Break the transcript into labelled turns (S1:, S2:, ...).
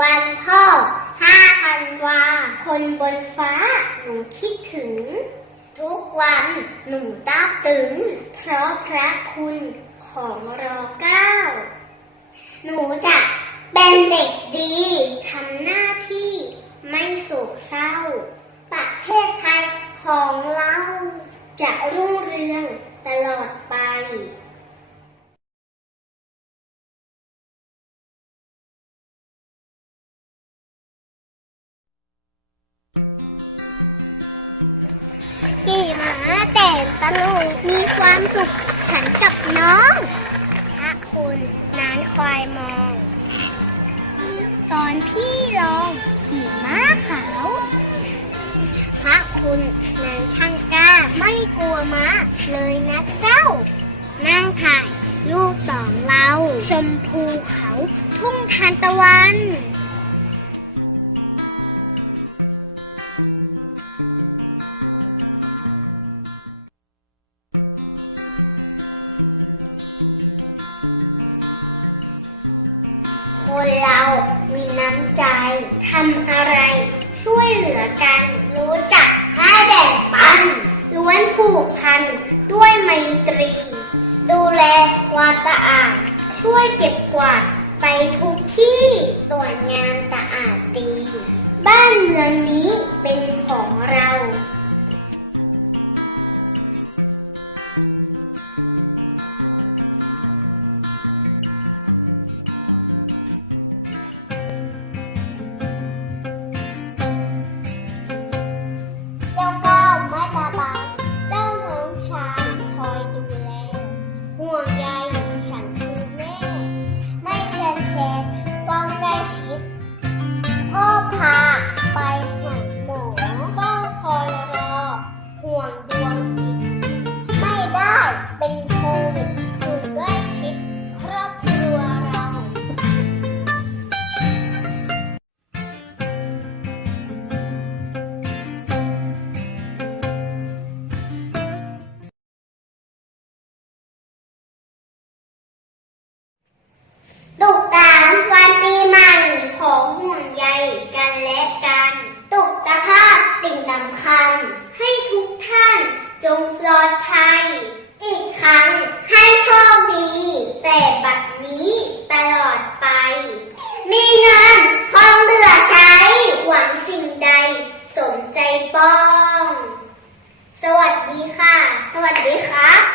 S1: วันพ่อห้าธันวา คนบนฟ้า หนูคิดถึง ทุกวันหนูตาตึง เพราะพระคุณของรอเก้า หนูจะเป็นเด็กดี ทำหน้าที่ไม่โศกเศร้า ประเทศไทยของเรา จะรุ่งเรืองตลอดไป แต่ตะลุยมีความสุขฉันกับน้อง พระคุณนานควายมอง ตอนพี่ลองขี่ม้าขาว พระคุณนานช่างกล้า ไม่กลัวม้าเลยนะเจ้า นั่งถ่ายรูปสองเรา ชมภูเขาทุ่งทานตะวัน คนเรามีน้ำใจทำอะไรช่วยเหลือกัน รู้จักให้แบ่งปัน ล้วนผูกพัน ด้วยไมตรี ดูแลความสะอาด ช่วยเก็บกวาดไปทุกที่ตรวจงานสะอาดดี บ้านเมืองนี้เป็นของเรา 我 จงปลอดภัย อีกครั้งให้โชคดี แต่บัดนี้ตลอดไป มีเงินทองเหลือใช้ หวังสิ่งใด สมใจป้อง สวัสดีค่ะ สวัสดีครับ